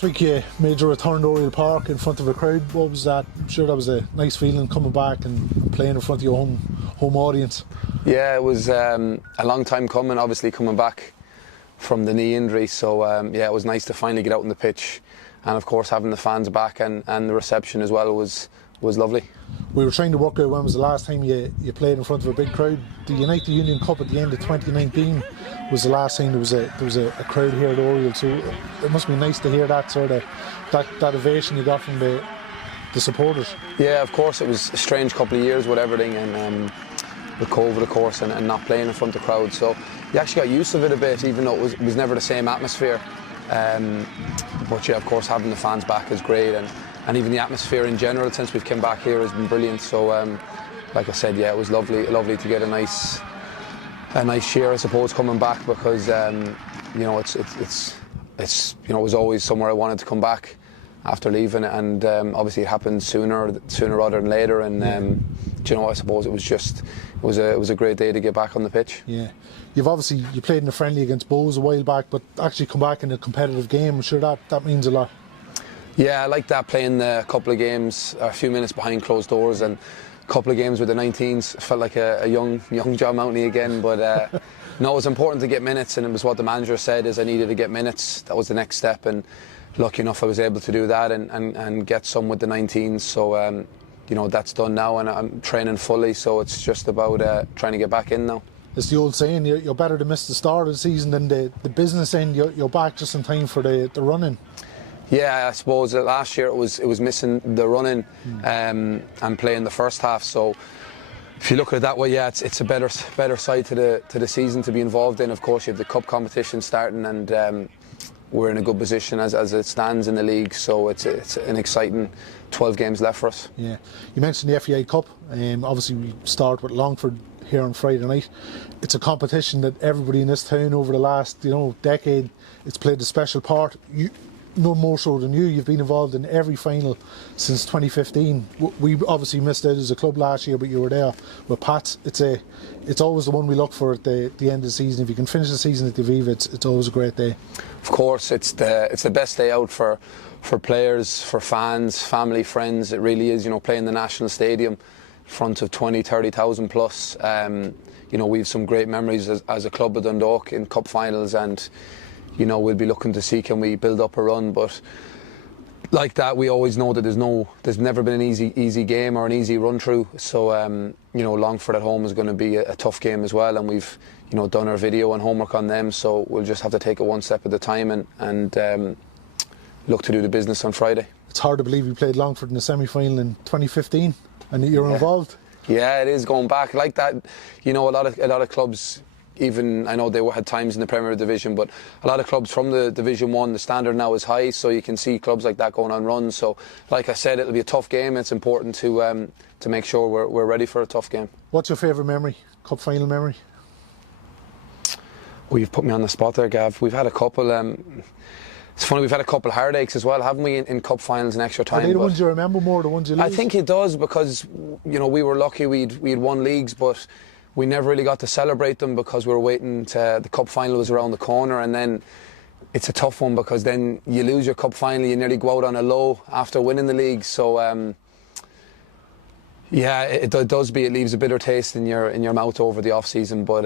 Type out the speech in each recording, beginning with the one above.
Last week you made your return to Oriel Park in front of a crowd. What was that? I'm sure that was a nice feeling coming back and playing in front of your home audience. Yeah, it was a long time coming, obviously coming back from the knee injury. So yeah, it was nice to finally get out on the pitch, and of course having the fans back and the reception as well was lovely. We were trying to work out when was the last time you played in front of a big crowd. The United Union Cup at the end of 2019 was the last time there was a crowd here at Oriel, so it must be nice to hear that sort of that ovation you got from the supporters. Yeah, of course it was a strange couple of years with everything, and with COVID of course, and not playing in front of crowds, so you actually got used to it a bit, even though it was never the same atmosphere. But yeah, of course having the fans back is great, and even the atmosphere in general since we've come back here has been brilliant. So like I said, yeah, it was lovely to get a nice cheer, I suppose, coming back, because you know, it's you know, it was always somewhere I wanted to come back after leaving, and obviously it happened sooner rather than later, and you know, I suppose it was a great day to get back on the pitch. Yeah, you played in a friendly against Bows a while back, but actually come back in a competitive game, I'm sure that means a lot. Yeah, I like that, playing a couple of games, a few minutes behind closed doors, and a couple of games with the 19s. I felt like a young John Mountney again, but no, it was important to get minutes, and it was what the manager said, is I needed to get minutes. That was the next step, and lucky enough I was able to do that and get some with the 19s. So you know, that's done now, and I'm training fully, so it's just about trying to get back in now. It's the old saying, you're better to miss the start of the season than the business end. You're back just in time for the running. Yeah, I suppose last year it was missing the running and playing the first half. So if you look at it that way, yeah, it's a better side to the season to be involved in. Of course, you have the cup competition starting, and we're in a good position as it stands in the league. So it's an exciting 12 games left for us. Yeah, you mentioned the FAI Cup. Obviously, we start with Longford here on Friday night. It's a competition that everybody in this town over the last decade, it's played a special part. No more so than you've been involved in every final since 2015. We obviously missed out as a club last year, but you were there with Pats. It's always the one we look for at the end of the season. If you can finish the season at the Viva, it's always a great day. Of course, it's the best day out for players, for fans, family, friends. It really is. Playing the National Stadium in front of 20,000-30,000 plus. We have some great memories as a club of Dundalk in cup finals, and we'll be looking to see can we build up a run, but like that we always know that there's never been an easy game or an easy run through. So Longford at home is going to be a tough game as well, and we've done our video and homework on them, so we'll just have to take it one step at a time and look to do the business on Friday. It's hard to believe you played Longford in the semi-final in 2015 and you're involved. Yeah, it is, going back like that. A lot of clubs, even I know they had times in the Premier Division, but a lot of clubs from the Division 1, the standard now is high, so you can see clubs like that going on runs. So like I said, it'll be a tough game. It's important to make sure we're ready for a tough game. What's your favourite memory, cup final memory? Well, you've put me on the spot there, Gav. We've had a couple. It's funny, we've had a couple heartaches as well, haven't we, in cup finals in extra time? Are they the ones you remember more, the ones you lose? I think it does, because we were lucky we'd won leagues, but we never really got to celebrate them because we were waiting the cup final was around the corner, and then it's a tough one because then you lose your cup final, you nearly go out on a low after winning the league. So yeah, it leaves a bitter taste in your mouth over the off season, but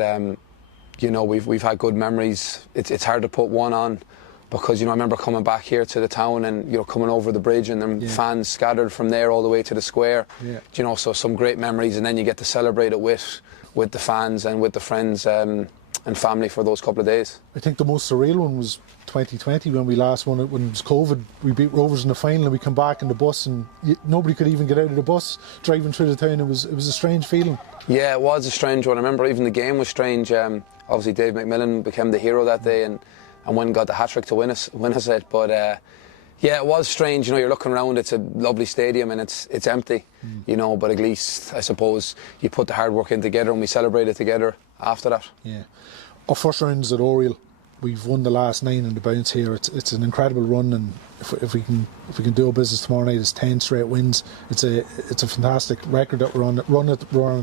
we've had good memories. It's hard to put one on, because I remember coming back here to the town and coming over the bridge and then fans scattered from there all the way to the square. Yeah. So some great memories, and then you get to celebrate it with the fans and with the friends and family for those couple of days. I think the most surreal one was 2020 when we last won it, when it was COVID. We beat Rovers in the final and we come back in the bus and nobody could even get out of the bus driving through the town. It was a strange feeling. Yeah, it was a strange one. I remember even the game was strange. Obviously Dave McMillan became the hero that day and went and got the hat-trick to win us it. But yeah, it was strange. You're looking around, it's a lovely stadium and it's empty, but at least I suppose you put the hard work in together and we celebrated together after that. Yeah. Our first round is at Oriel. We've won the last 9 in the bounce here. It's an incredible run, and if we can do our business tomorrow night, it's 10 straight wins. It's a fantastic record that we're on at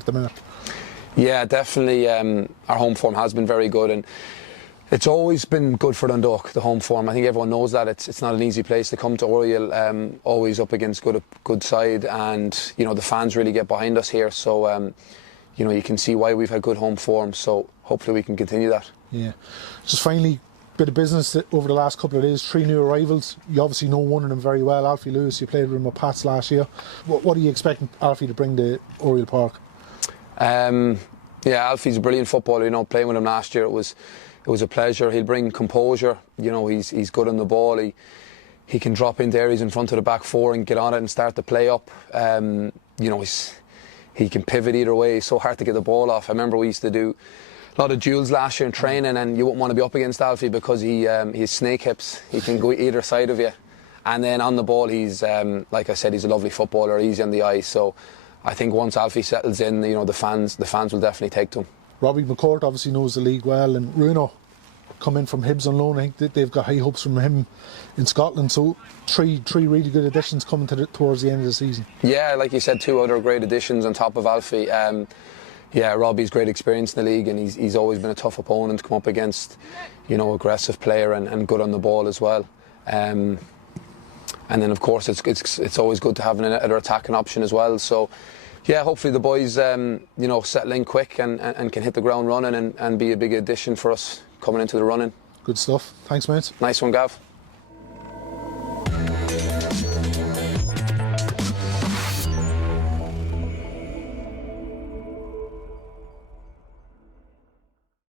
the minute. Yeah, definitely. Our home form has been very good, and It's always been good for Dundalk, the home form. I think everyone knows that. It's not an easy place to come to Oriel, always up against good side, and you know the fans really get behind us here. So you know you can see why we've had good home form. So hopefully we can continue that. Yeah. Just finally, bit of business over the last couple of days. 3 new arrivals. You obviously know one of them very well, Alfie Lewis. You played with him at Pats last year. What are you expecting Alfie to bring to Oriel Park? Yeah, Alfie's a brilliant footballer. You know, playing with him last year, it was a pleasure. He'll bring composure. You know, he's good on the ball. He can drop into areas in front of the back four and get on it and start to play up. You know, he can pivot either way. It's so hard to get the ball off. I remember we used to do a lot of duels last year in training, and you wouldn't want to be up against Alfie because he has snake hips. He can go either side of you. And then on the ball, he's like I said, he's a lovely footballer, easy on the eye. So I think once Alfie settles in, you know, the fans will definitely take to him. Robbie McCourt obviously knows the league well, and Bruno come in from Hibs on loan. I think that they've got high hopes from him in Scotland. So three really good additions coming towards the end of the season. Yeah, like you said, 2 other great additions on top of Alfie. Yeah, Robbie's great experience in the league, and he's always been a tough opponent to come up against. You know, aggressive player and good on the ball as well. And then of course it's always good to have another attacking option as well. So yeah, hopefully the boys you know, settle in quick and can hit the ground running and be a big addition for us coming into the running. Good stuff. Thanks, mate. Nice one, Gav.